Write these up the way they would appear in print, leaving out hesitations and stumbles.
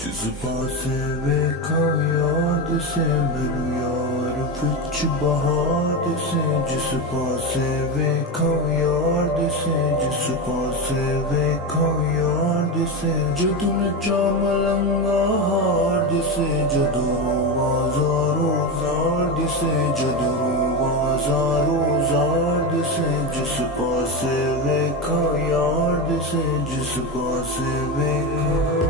जिस पासे वेखा याद से मेनू यार विच बहार से, जिस पासे वेखा याद से, जिस पासे वेखा याद से, जदों नचा मलंगा हार से, जदों आवाज़ारो जार से, जदों आवाज़ारो जार से, जिस पासे वेखा याद से, जिस पासे वेखा।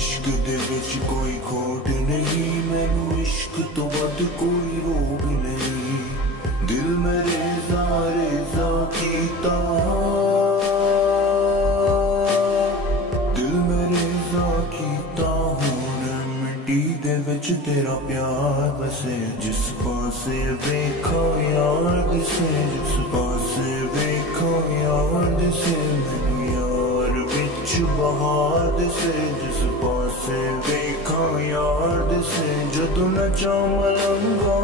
इश्क दे विच कोई खोट नहीं, मैनू इश्क तो वध कोई रोग नहीं। दिल मेरे ज़ारे ज़ा कीता, दिल मेरे ज़ा कीता, हुण मिट्टी दे विच तेरा प्यार बसे। जिस पासे वेखा यार दिसे, जिस पासे वेखा यार दिसे, मैनू यार विच बहार दिसे, जिस पासे वेखा यार दिसे, जदों नचा मलंगा